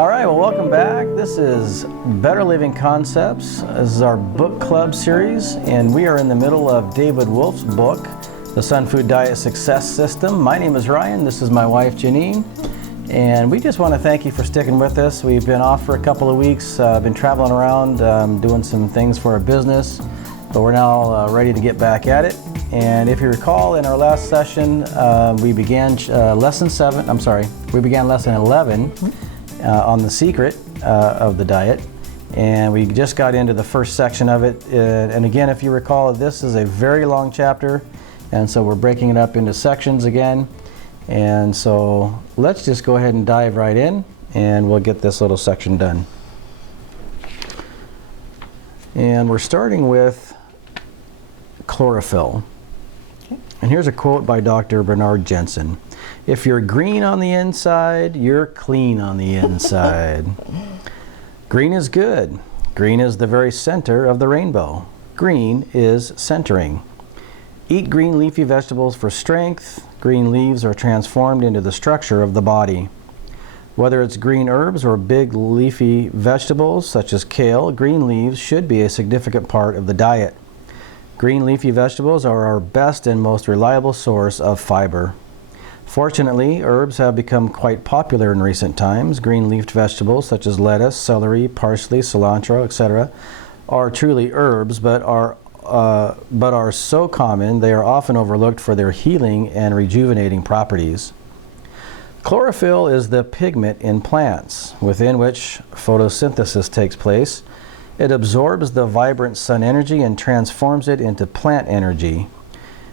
All right, well, welcome back. This is Better Living Concepts. This is our book club series, and we are in the middle of David Wolfe's book, The Sunfood Diet Success System. My name is Ryan. This is my wife, Janine. And we just want to thank you for sticking with us. We've been off for a couple of weeks, been traveling around, doing some things for our business, but we're now ready to get back at it. And if you recall, in our last session, we began lesson 11 on the secret of the diet. And we just got into the first section of it. And again, if you recall, this is a very long chapter. And so we're breaking it up into sections again. And so let's just go ahead and dive right in, and we'll get this little section done. And we're starting with chlorophyll. Okay. And here's a quote by Dr. Bernard Jensen. If you're green on the inside, you're clean on the inside. Green is good. Green is the very center of the rainbow. Green is centering. Eat green leafy vegetables for strength. Green leaves are transformed into the structure of the body. Whether it's green herbs or big leafy vegetables such as kale, green leaves should be a significant part of the diet. Green leafy vegetables are our best and most reliable source of fiber. Fortunately, herbs have become quite popular in recent times. Green-leafed vegetables such as lettuce, celery, parsley, cilantro, etc. are truly herbs, but are so common they are often overlooked for their healing and rejuvenating properties. Chlorophyll is the pigment in plants within which photosynthesis takes place. It absorbs the vibrant sun energy and transforms it into plant energy.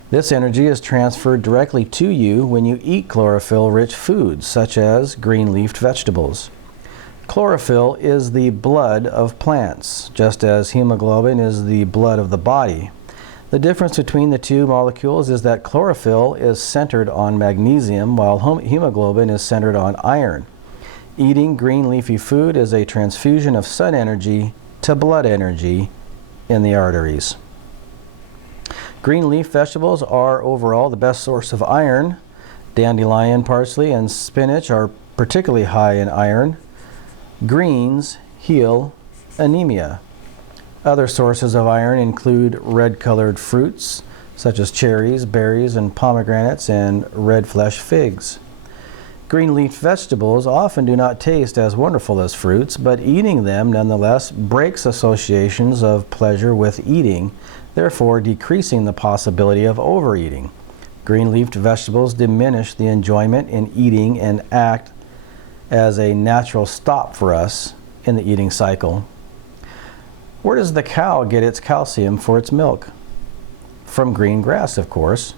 This energy is transferred directly to you when you eat chlorophyll-rich foods such as green-leafed vegetables. Chlorophyll is the blood of plants, just as hemoglobin is the blood of the body. The difference between the two molecules is that chlorophyll is centered on magnesium, while hemoglobin is centered on iron. Eating green leafy food is a transfusion of sun energy to blood energy in the arteries. Green leaf vegetables are overall the best source of iron. Dandelion, parsley, and spinach are particularly high in iron. Greens heal anemia. Other sources of iron include red-colored fruits, such as cherries, berries, and pomegranates, and red flesh figs. Green leaf vegetables often do not taste as wonderful as fruits, but eating them nonetheless breaks associations of pleasure with eating, therefore decreasing the possibility of overeating. Green-leafed vegetables diminish the enjoyment in eating and act as a natural stop for us in the eating cycle. Where does the cow get its calcium for its milk? From green grass, of course.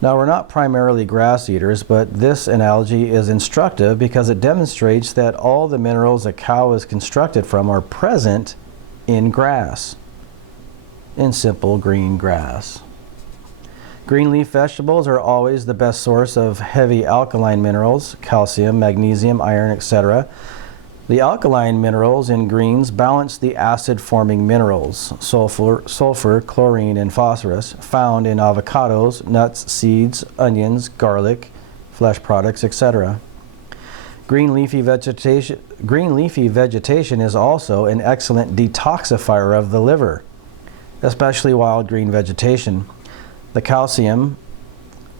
Now, we're not primarily grass eaters, but this analogy is instructive because it demonstrates that all the minerals a cow is constructed from are present in grass, in simple green grass. Green leaf vegetables are always the best source of heavy alkaline minerals, calcium, magnesium, iron, etc. The alkaline minerals in greens balance the acid-forming minerals, sulfur, chlorine, and phosphorus, found in avocados, nuts, seeds, onions, garlic, flesh products, etc. Green leafy vegetation is also an excellent detoxifier of the liver, especially wild green vegetation. The calcium,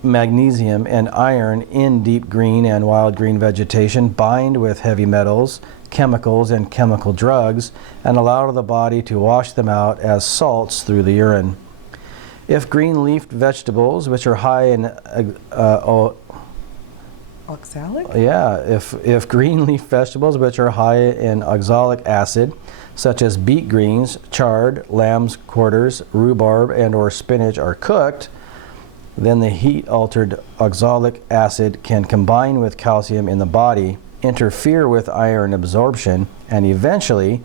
magnesium, and iron in deep green and wild green vegetation bind with heavy metals, chemicals, and chemical drugs and allow the body to wash them out as salts through the urine. If green-leafed vegetables, which are high in oxalic? Yeah, if green leaf vegetables, which are high in oxalic acid, such as beet greens, chard, lamb's quarters, rhubarb, and or spinach are cooked, then the heat-altered oxalic acid can combine with calcium in the body, interfere with iron absorption, and eventually,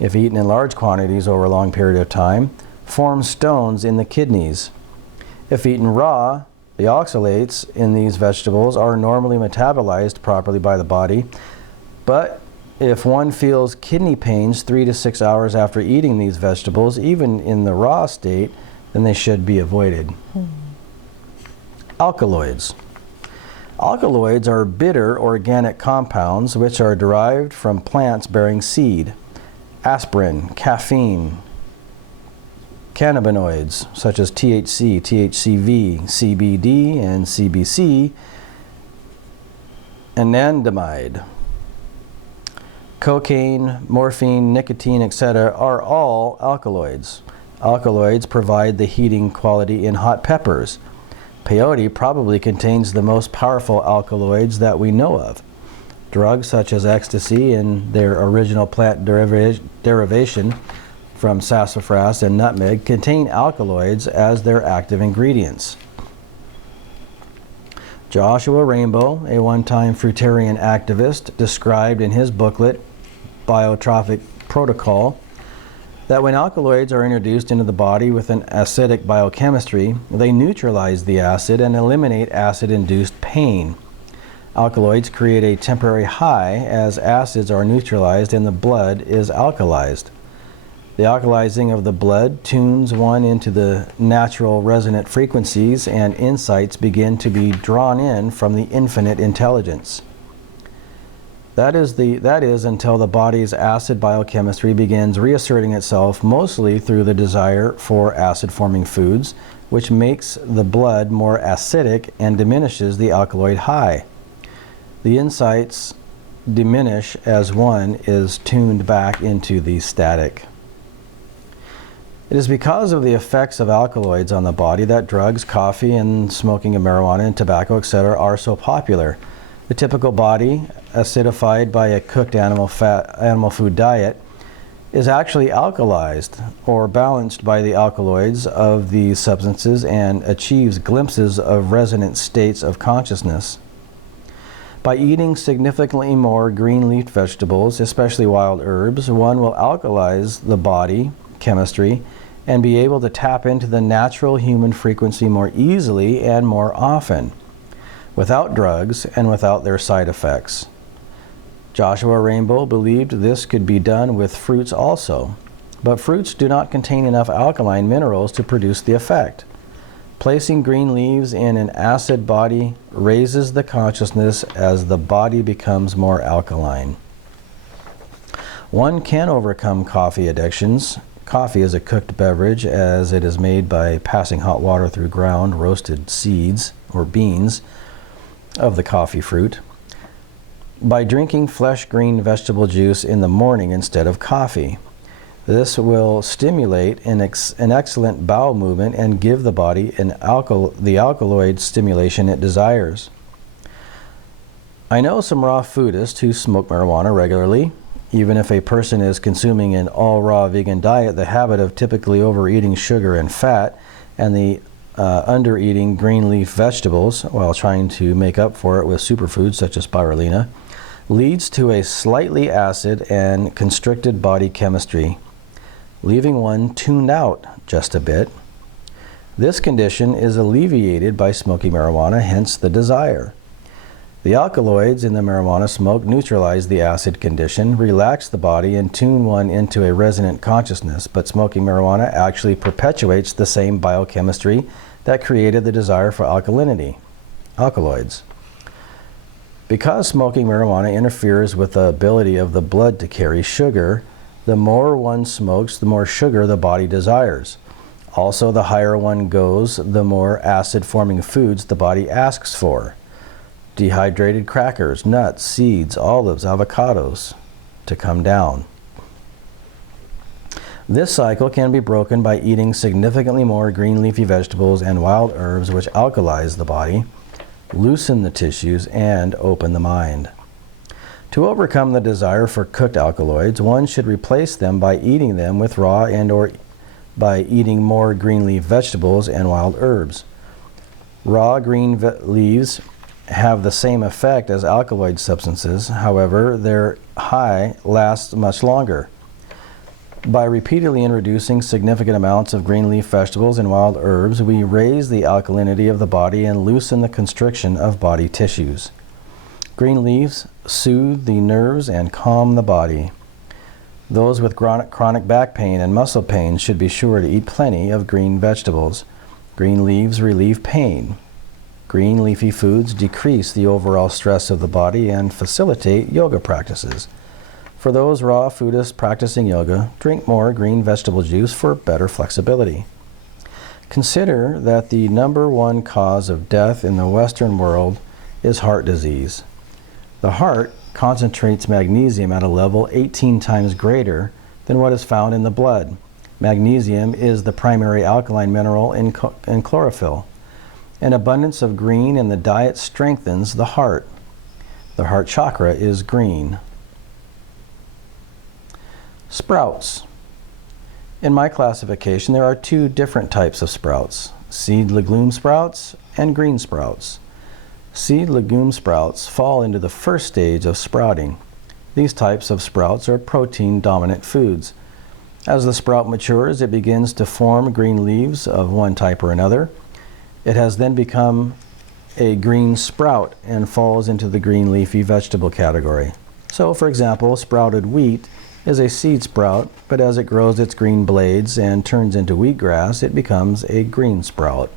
if eaten in large quantities over a long period of time, form stones in the kidneys. If eaten raw, the oxalates in these vegetables are normally metabolized properly by the body, but if one feels kidney pains 3 to 6 hours after eating these vegetables, even in the raw state, then they should be avoided. Alkaloids. Alkaloids are bitter organic compounds which are derived from plants bearing seed. Aspirin, caffeine, cannabinoids such as THC, THCV, CBD, and CBC, anandamide, cocaine, morphine, nicotine, etc. are all alkaloids. Alkaloids provide the heating quality in hot peppers. Peyote probably contains the most powerful alkaloids that we know of. Drugs such as ecstasy and their original plant derivation from sassafras and nutmeg contain alkaloids as their active ingredients. Joshua Rainbow, a one-time fruitarian activist, described in his booklet, Biotrophic Protocol, that when alkaloids are introduced into the body with an acidic biochemistry, they neutralize the acid and eliminate acid-induced pain. Alkaloids create a temporary high as acids are neutralized and the blood is alkalized. The alkalizing of the blood tunes one into the natural resonant frequencies, and insights begin to be drawn in from the infinite intelligence. That is until the body's acid biochemistry begins reasserting itself mostly through the desire for acid-forming foods, which makes the blood more acidic and diminishes the alkaloid high. The insights diminish as one is tuned back into the static. It is because of the effects of alkaloids on the body that drugs, coffee, and smoking of marijuana and tobacco, etc. are so popular. The typical body, acidified by a cooked animal food diet, is actually alkalized or balanced by the alkaloids of these substances and achieves glimpses of resonant states of consciousness. By eating significantly more green leaf vegetables, especially wild herbs, one will alkalize the body chemistry and be able to tap into the natural human frequency more easily and more often, without drugs and without their side effects. Joshua Rainbow believed this could be done with fruits also, but fruits do not contain enough alkaline minerals to produce the effect. Placing green leaves in an acid body raises the consciousness as the body becomes more alkaline. One can overcome coffee addictions. Coffee is a cooked beverage as it is made by passing hot water through ground roasted seeds or beans of the coffee fruit, by drinking fresh green vegetable juice in the morning instead of coffee. This will stimulate an excellent bowel movement and give the body the alkaloid stimulation it desires. I know some raw foodists who smoke marijuana regularly. Even if a person is consuming an all-raw vegan diet, the habit of typically overeating sugar and fat and the under-eating green leaf vegetables while trying to make up for it with superfoods such as spirulina leads to a slightly acid and constricted body chemistry, leaving one tuned out just a bit. This condition is alleviated by smoking marijuana, hence the desire. The alkaloids in the marijuana smoke neutralize the acid condition, relax the body, and tune one into a resonant consciousness, but smoking marijuana actually perpetuates the same biochemistry that created the desire for alkalinity, alkaloids. Because smoking marijuana interferes with the ability of the blood to carry sugar, the more one smokes, the more sugar the body desires. Also, the higher one goes, the more acid-forming foods the body asks for. Dehydrated crackers, nuts, seeds, olives, avocados to come down. This cycle can be broken by eating significantly more green leafy vegetables and wild herbs which alkalize the body, loosen the tissues, and open the mind. To overcome the desire for cooked alkaloids, one should replace them by eating them with raw and/or by eating more green leaf vegetables and wild herbs. Raw green leaves have the same effect as alkaloid substances, however, their high lasts much longer. By repeatedly introducing significant amounts of green leaf vegetables and wild herbs, we raise the alkalinity of the body and loosen the constriction of body tissues. Green leaves soothe the nerves and calm the body. Those with chronic back pain and muscle pain should be sure to eat plenty of green vegetables. Green leaves relieve pain. Green leafy foods decrease the overall stress of the body and facilitate yoga practices. For those raw foodists practicing yoga, drink more green vegetable juice for better flexibility. Consider that the #1 cause of death in the Western world is heart disease. The heart concentrates magnesium at a level 18 times greater than what is found in the blood. Magnesium is the primary alkaline mineral in chlorophyll. An abundance of green in the diet strengthens the heart. The heart chakra is green. Sprouts. In my classification, there are 2 different types of sprouts: seed legume sprouts and green sprouts. Seed legume sprouts fall into the first stage of sprouting. These types of sprouts are protein-dominant foods. As the sprout matures, it begins to form green leaves of one type or another. It has then become a green sprout and falls into the green leafy vegetable category. So, for example, sprouted wheat is a seed sprout, but as it grows its green blades and turns into wheatgrass, it becomes a green sprout.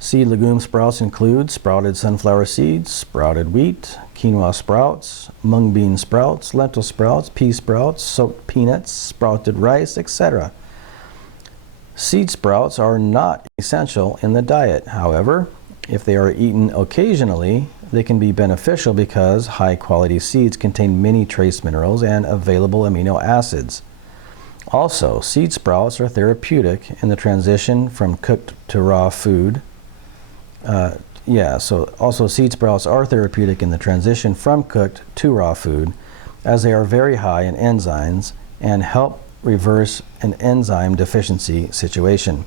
Seed legume sprouts include sprouted sunflower seeds, sprouted wheat, quinoa sprouts, mung bean sprouts, lentil sprouts, pea sprouts, soaked peanuts, sprouted rice, etc. Seed sprouts are not essential in the diet. However, if they are eaten occasionally, they can be beneficial because high-quality seeds contain many trace minerals and available amino acids. Also, seed sprouts are therapeutic in the transition from cooked to raw food. Also seed sprouts are therapeutic in the transition from cooked to raw food, as they are very high in enzymes and help reverse an enzyme deficiency situation.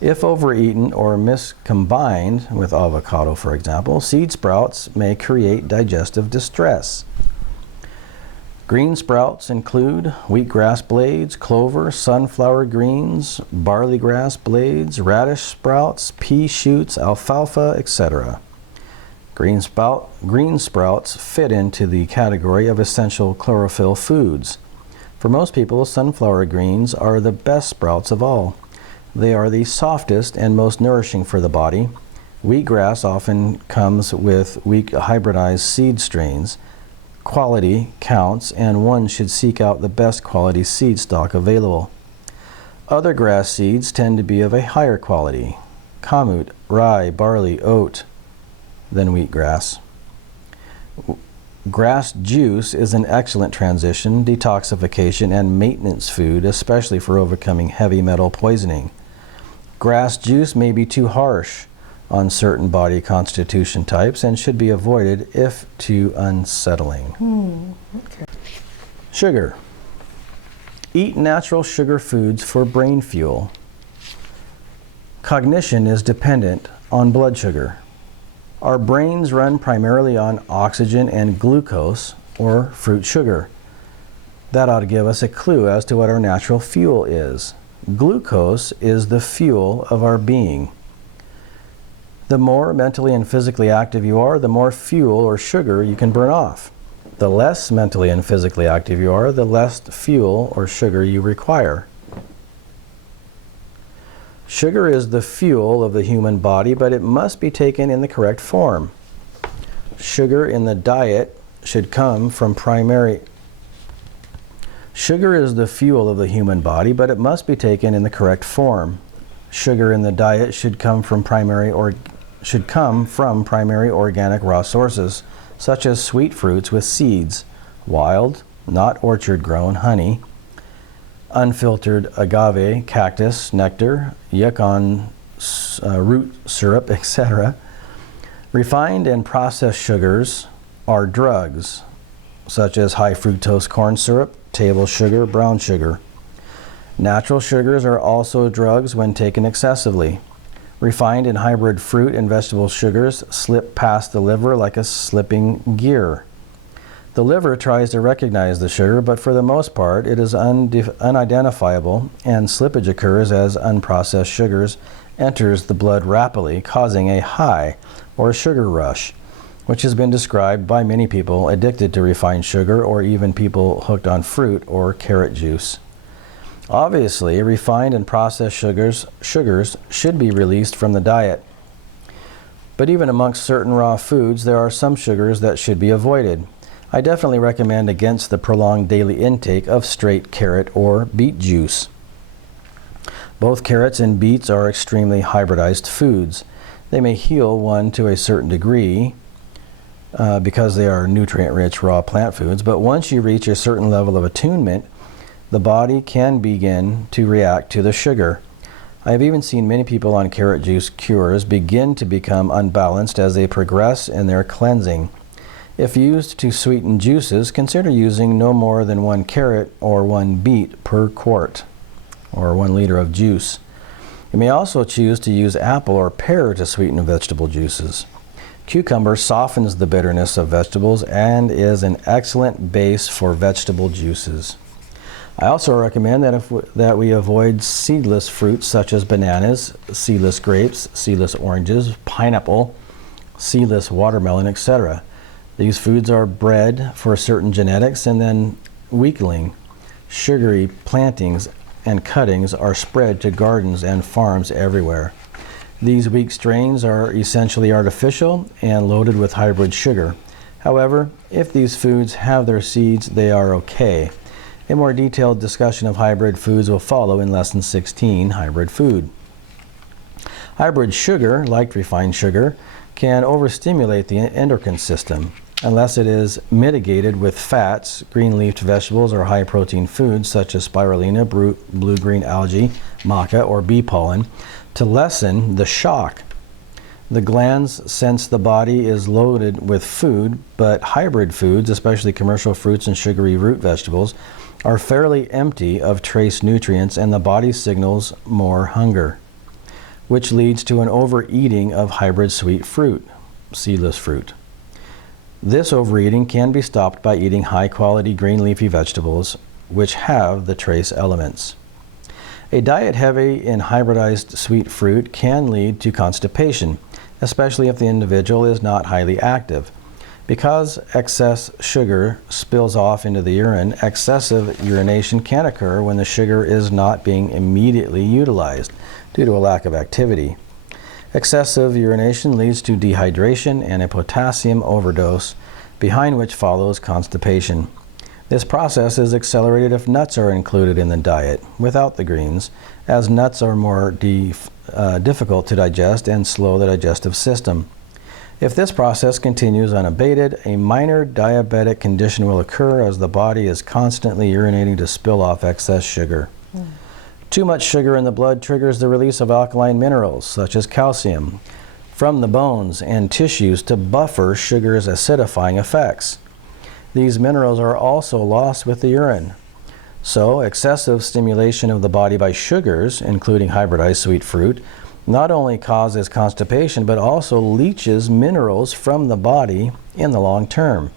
If overeaten or miscombined with avocado, for example, seed sprouts may create digestive distress. Green sprouts include wheatgrass blades, clover, sunflower greens, barley grass blades, radish sprouts, pea shoots, alfalfa, etc. Green sprouts fit into the category of essential chlorophyll foods. For most people, sunflower greens are the best sprouts of all. They are the softest and most nourishing for the body. Wheatgrass often comes with weak hybridized seed strains. Quality counts, and one should seek out the best quality seed stock available. Other grass seeds tend to be of a higher quality: kamut, rye, barley, oat, than wheatgrass. Grass juice is an excellent transition, detoxification, and maintenance food, especially for overcoming heavy metal poisoning. Grass juice may be too harsh on certain body constitution types and should be avoided if too unsettling. Okay. Sugar. Eat natural sugar foods for brain fuel. Cognition is dependent on blood sugar. Our brains run primarily on oxygen and glucose, or fruit sugar. That ought to give us a clue as to what our natural fuel is. Glucose is the fuel of our being. The more mentally and physically active you are, the more fuel or sugar you can burn off. The less mentally and physically active you are, the less fuel or sugar you require. Sugar is the fuel of the human body, but it must be taken in the correct form. Sugar in the diet should come from primary. Sugar is the fuel of the human body, but it must be taken in the correct form. Sugar in the diet should come from primary organic raw sources, such as sweet fruits with seeds, wild, not orchard-grown honey, unfiltered agave, cactus, nectar, yacon root syrup, etc. Refined and processed sugars are drugs, such as high fructose corn syrup, table sugar, brown sugar. Natural sugars are also drugs when taken excessively. Refined and hybrid fruit and vegetable sugars slip past the liver like a slipping gear. The liver tries to recognize the sugar, but for the most part it is unidentifiable, and slippage occurs as unprocessed sugars enters the blood rapidly, causing a high or sugar rush, which has been described by many people addicted to refined sugar, or even people hooked on fruit or carrot juice. Obviously, refined and processed sugars should be released from the diet. But even amongst certain raw foods, there are some sugars that should be avoided. I definitely recommend against the prolonged daily intake of straight carrot or beet juice. Both carrots and beets are extremely hybridized foods. They may heal one to a certain degree because they are nutrient-rich raw plant foods, but once you reach a certain level of attunement, the body can begin to react to the sugar. I have even seen many people on carrot juice cures begin to become unbalanced as they progress in their cleansing. If used to sweeten juices, consider using no more than 1 carrot or 1 beet per quart, or 1 liter of juice. You may also choose to use apple or pear to sweeten vegetable juices. Cucumber softens the bitterness of vegetables and is an excellent base for vegetable juices. I also recommend that we avoid seedless fruits such as bananas, seedless grapes, seedless oranges, pineapple, seedless watermelon, etc. These foods are bred for certain genetics and then weakling. Sugary plantings and cuttings are spread to gardens and farms everywhere. These weak strains are essentially artificial and loaded with hybrid sugar. However, if these foods have their seeds, they are okay. A more detailed discussion of hybrid foods will follow in Lesson 16, Hybrid Food. Hybrid sugar, like refined sugar, can overstimulate the endocrine system unless it is mitigated with fats, green-leafed vegetables, or high-protein foods such as spirulina, blue-green algae, maca, or bee pollen to lessen the shock. The glands sense the body is loaded with food, but hybrid foods, especially commercial fruits and sugary root vegetables, are fairly empty of trace nutrients and the body signals more hunger, which leads to an overeating of hybrid sweet fruit, seedless fruit. This overeating can be stopped by eating high-quality green leafy vegetables, which have the trace elements. A diet heavy in hybridized sweet fruit can lead to constipation, especially if the individual is not highly active. Because excess sugar spills off into the urine, excessive urination can occur when the sugar is not being immediately utilized due to a lack of activity. Excessive urination leads to dehydration and a potassium overdose, behind which follows constipation. This process is accelerated if nuts are included in the diet without the greens, as nuts are more difficult to digest and slow the digestive system. If this process continues unabated, a minor diabetic condition will occur as the body is constantly urinating to spill off excess sugar. Too much sugar in the blood triggers the release of alkaline minerals, such as calcium, from the bones and tissues to buffer sugar's acidifying effects. These minerals are also lost with the urine. So, excessive stimulation of the body by sugars, including hybridized sweet fruit, not only causes constipation, but also leaches minerals from the body in the long term.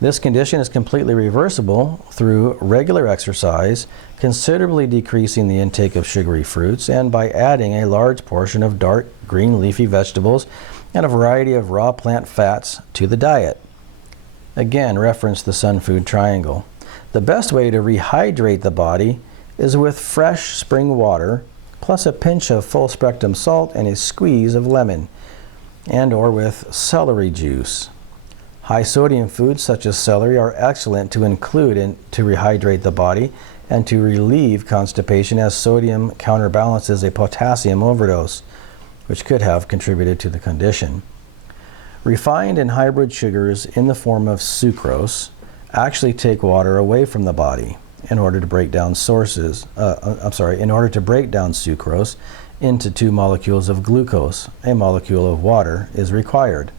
This condition is completely reversible through regular exercise, considerably decreasing the intake of sugary fruits, and by adding a large portion of dark green leafy vegetables and a variety of raw plant fats to the diet. Again, reference the Sunfood triangle. The best way to rehydrate the body is with fresh spring water, plus a pinch of full spectrum salt and a squeeze of lemon, and or with celery juice. High sodium foods such as celery are excellent to include to rehydrate the body and to relieve constipation, as sodium counterbalances a potassium overdose, which could have contributed to the condition. Refined and hybrid sugars in the form of sucrose actually take water away from the body in order to break down sucrose into 2 molecules of glucose. A molecule of water is required.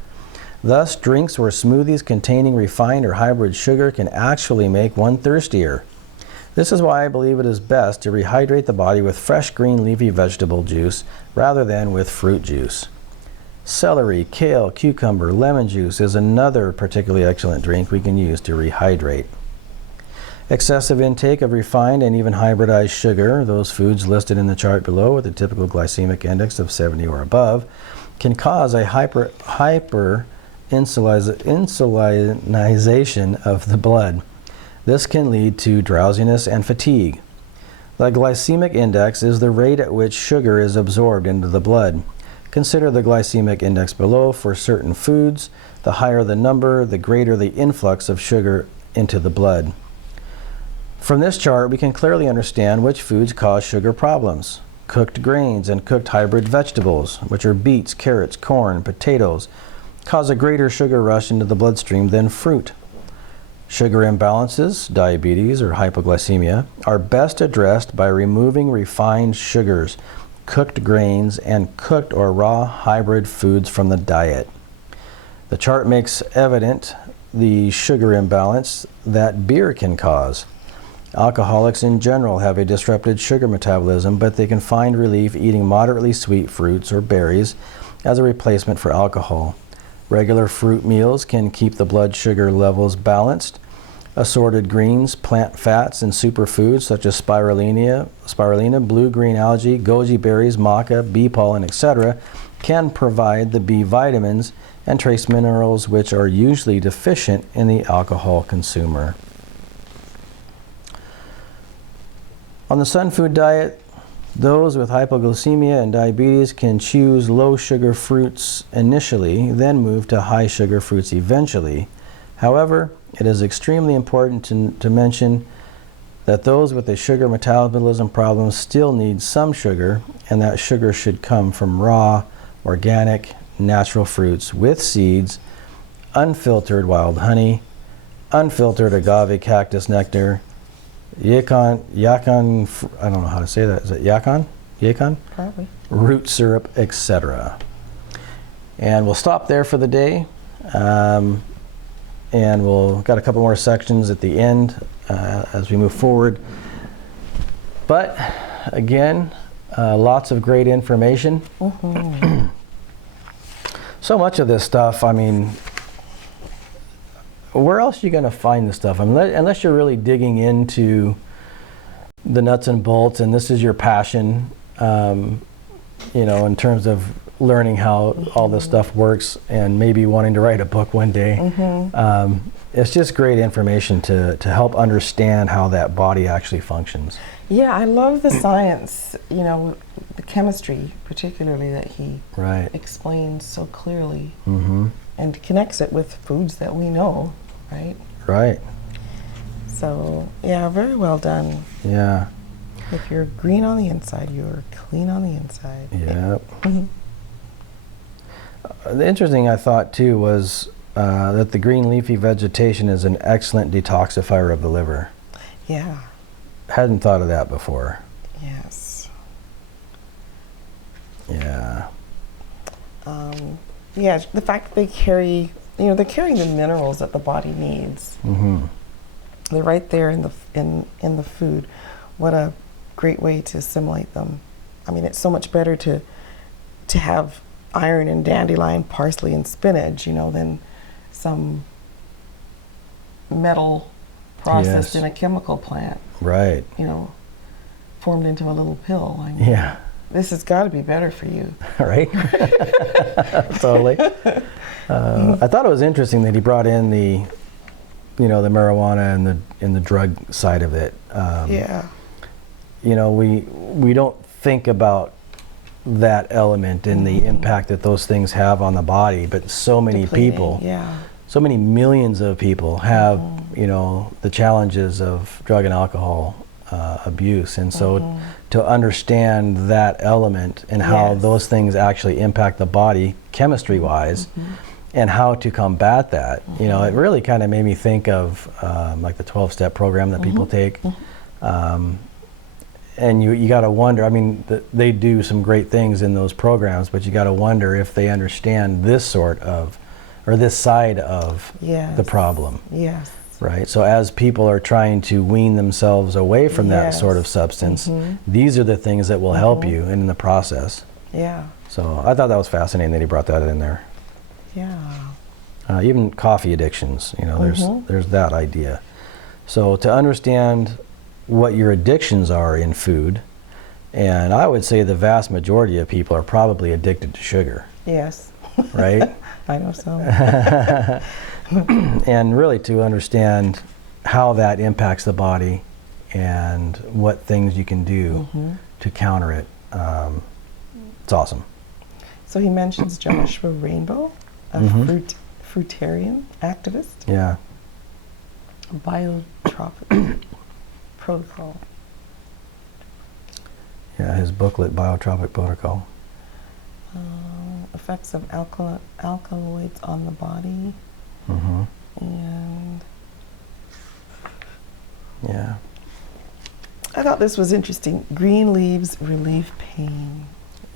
Thus, drinks or smoothies containing refined or hybrid sugar can actually make one thirstier. This is why I believe it is best to rehydrate the body with fresh green leafy vegetable juice rather than with fruit juice. Celery, kale, cucumber, lemon juice is another particularly excellent drink we can use to rehydrate. Excessive intake of refined and even hybridized sugar, those foods listed in the chart below with a typical glycemic index of 70 or above, can cause a hyperinsulinization of the blood. This can lead to drowsiness and fatigue. The glycemic index is the rate at which sugar is absorbed into the blood. Consider the glycemic index below for certain foods. The higher the number, the greater the influx of sugar into the blood. From this chart, we can clearly understand which foods cause sugar problems. Cooked grains and cooked hybrid vegetables, which are beets, carrots, corn, potatoes, cause a greater sugar rush into the bloodstream than fruit. Sugar imbalances, diabetes or hypoglycemia, are best addressed by removing refined sugars, cooked grains, and cooked or raw hybrid foods from the diet. The chart makes evident the sugar imbalance that beer can cause. Alcoholics in general have a disrupted sugar metabolism, but they can find relief eating moderately sweet fruits or berries as a replacement for alcohol. Regular fruit meals can keep the blood sugar levels balanced. Assorted greens, plant fats, and superfoods such as spirulina, blue-green algae, goji berries, maca, bee pollen, etc. can provide the B vitamins and trace minerals which are usually deficient in the alcohol consumer. On the Sunfood diet, those with hypoglycemia and diabetes can choose low-sugar fruits initially, then move to high-sugar fruits eventually. However, it is extremely important to mention that those with a sugar metabolism problem still need some sugar, and that sugar should come from raw, organic, natural fruits with seeds, unfiltered wild honey, unfiltered agave cactus nectar, yacon, I don't know how to say that. Is it yacon? Yacon? Probably. Root syrup, etc. And we'll stop there for the day. And we'll got a couple more sections at the end as we move forward. But again, lots of great information. Mm-hmm. So much of this stuff, I mean, where else are you going to find this stuff? Unless you're really digging into the nuts and bolts, and this is your passion, you know, in terms of learning how all this stuff works and maybe wanting to write a book one day. Mm-hmm. It's just great information to help understand how that body actually functions. Yeah, I love the science, you know, the chemistry particularly that he explains so clearly, Mm-hmm. and connects it with foods that we know, right? Right. So, yeah, very well done. Yeah. If you're green on the inside, you're clean on the inside. Yep. Mm-hmm. The interesting I thought too was that the green-leafy vegetation is an excellent detoxifier of the liver. Yeah. Hadn't thought of that before. Yes. Yeah. Yeah, the fact that they carry, you know, they're carrying the minerals that the body needs. Mm-hmm. They're right there in the food. What a great way to assimilate them. I mean, it's so much better to have iron and dandelion, parsley and spinach, you know, than some metal processed in a chemical plant. Right. You know, formed into a little pill. I mean, Yeah. this has got to be better for you. Right. Totally. I thought it was interesting that he brought in the, you know, the marijuana and the drug side of it. Yeah. You know, we don't think about that element and the impact that those things have on the body, but so many people, so many millions of people have, you know, the challenges of drug and alcohol abuse, and so to understand that element and how those things actually impact the body chemistry-wise, and how to combat that, you know, it really kind of made me think of like the 12-step program that people take. And you got to wonder, I mean, they do some great things in those programs, but you got to wonder if they understand this sort of, or this side of the problem. Yes. Right? So as people are trying to wean themselves away from that sort of substance, these are the things that will help you in the process. Yeah. So I thought that was fascinating that he brought that in there. Yeah. Even coffee addictions, you know, there's that idea. So to understand what your addictions are in food, and I would say the vast majority of people are probably addicted to sugar. Yes. Right? I know so. And really to understand how that impacts the body and what things you can do to counter it. It's awesome. So he mentions Joshua Rainbow, a fruitarian activist, Yeah. biotropic protocol. Yeah, his booklet, Biotropic Protocol. Effects of alkaloids on the body. Mm-hmm. And Yeah. I thought this was interesting. Green leaves relieve pain.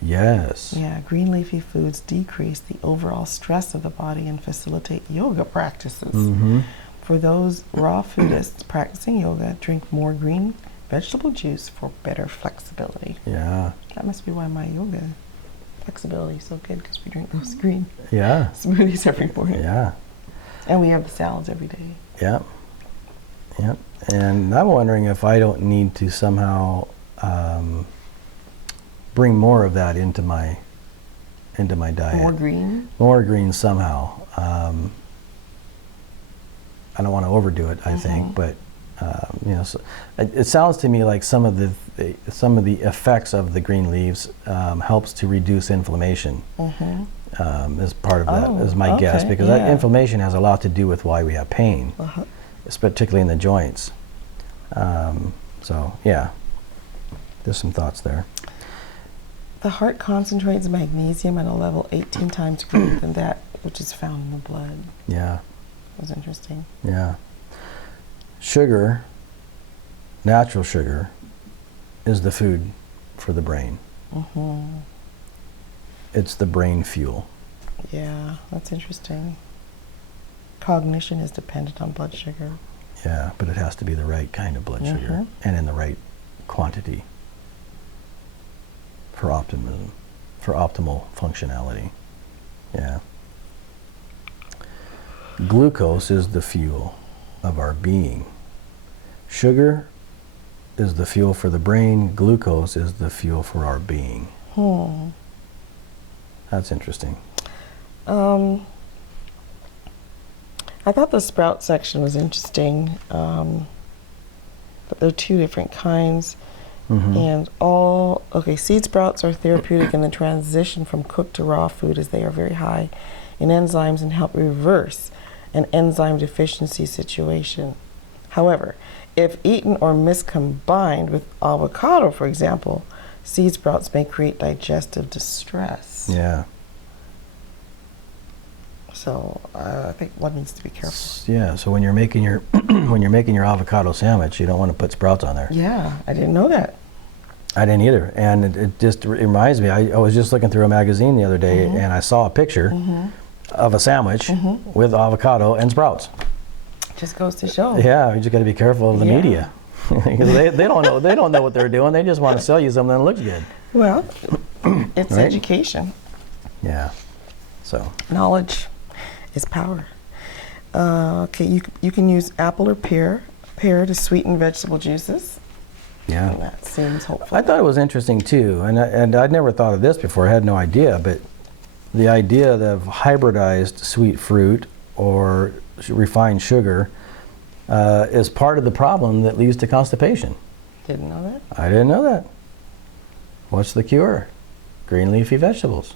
Yes. Yeah, green leafy foods decrease the overall stress of the body and facilitate yoga practices. Mm-hmm. For those raw foodists practicing yoga, drink more green vegetable juice for better flexibility. Yeah. That must be why my yoga flexibility is so good, because we drink those green Yeah. smoothies every morning. Yeah. And we have the salads every day. Yep. Yep. And I'm wondering if I don't need to somehow bring more of that into my diet. More green? More green somehow. I don't want to overdo it, I think, but so it sounds to me like some of the effects of the green leaves helps to reduce inflammation. As part of that, is my guess, because that inflammation has a lot to do with why we have pain, particularly in the joints. So yeah, there's some thoughts there. The heart concentrates magnesium at a level 18 times greater than that which is found in the blood. Yeah. That was interesting. Yeah. Sugar, natural sugar, is the food for the brain. It's the brain fuel. Yeah, that's interesting. Cognition is dependent on blood sugar. Yeah, but it has to be the right kind of blood sugar and in the right quantity for optimal functionality. Yeah. Glucose is the fuel of our being. Sugar is the fuel for the brain. Glucose is the fuel for our being. That's interesting. I thought the sprout section was interesting, but there are two different kinds. And seed sprouts are therapeutic in the transition from cooked to raw food, as they are very high in enzymes and help reverse an enzyme deficiency situation. However, if eaten or miscombined with avocado, for example, seed sprouts may create digestive distress. Yeah. So I think one needs to be careful. Yeah. So when you're making your avocado sandwich, you don't want to put sprouts on there. Yeah, I didn't know that. I didn't either, and it just reminds me. I was just looking through a magazine the other day, and I saw a picture of a sandwich with avocado and sprouts. Just goes to show. Yeah, you just got to be careful of the media, because they don't know what they're doing. They just want to sell you something that looks good. Well, it's education. Yeah. So knowledge is power. Okay, you can use apple or pear to sweeten vegetable juices. Yeah. And that seems hopeful. I thought it was interesting too, and I'd never thought of this before. I had no idea, but the idea of hybridized sweet fruit or refined sugar is part of the problem that leads to constipation. Didn't know that? I didn't know that. What's the cure? Green leafy vegetables.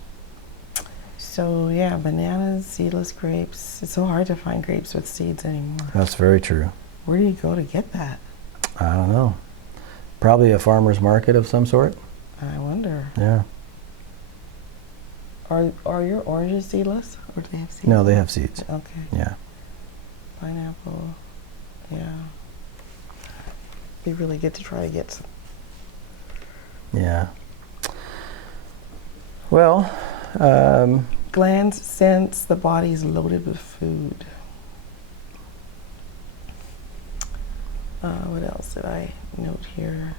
So yeah, bananas, seedless grapes. It's so hard to find grapes with seeds anymore. That's very true. Where do you go to get that? I don't know. Probably a farmer's market of some sort. I wonder. Yeah. Are your oranges seedless, or do they have seeds? No, they have seeds. Okay. Yeah. Pineapple. Yeah. Be really good to try to get some. Yeah. Well, glands sense the body is loaded with food. What else did I note here?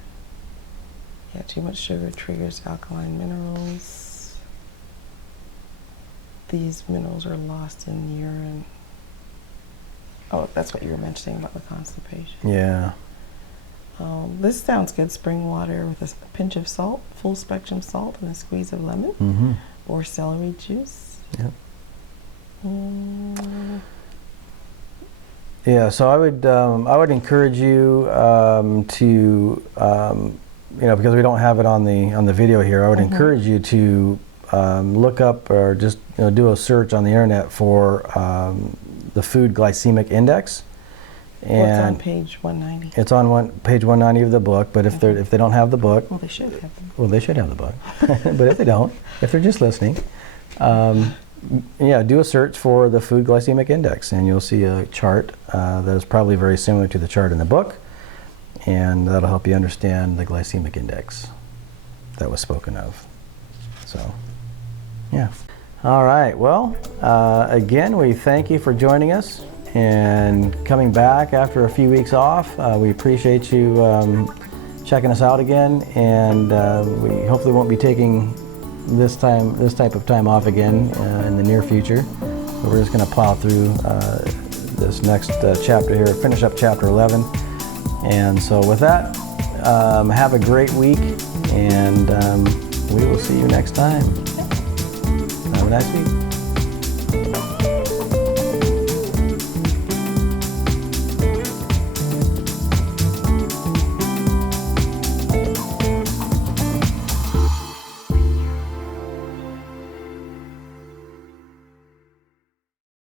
Yeah, too much sugar triggers alkaline minerals. These minerals are lost in urine. Oh, that's what you were mentioning about the constipation. Yeah. This sounds good. Spring water with a pinch of salt, full spectrum salt, and a squeeze of lemon or celery juice. Yep. Yeah, so I would encourage you to because we don't have it on the video here. I would encourage you to look up or just do a search on the internet for the food glycemic index. Well, it's on And page 190. it's on page 190 of the book, but if they don't have the book, Well, they should have them. well, they should have the book. But if they don't, if they're just listening, yeah, do a search for the food glycemic index, and you'll see a chart that is probably very similar to the chart in the book, and that'll help you understand the glycemic index that was spoken of. So, yeah. All right. Well, again, we thank you for joining us and coming back after a few weeks off. We appreciate you checking us out again, and we hopefully won't be taking this type of time off again in the near future. But we're just going to plow through this next chapter here, finish up chapter 11. And so with that, have a great week, and we will see you next time. Have a nice week.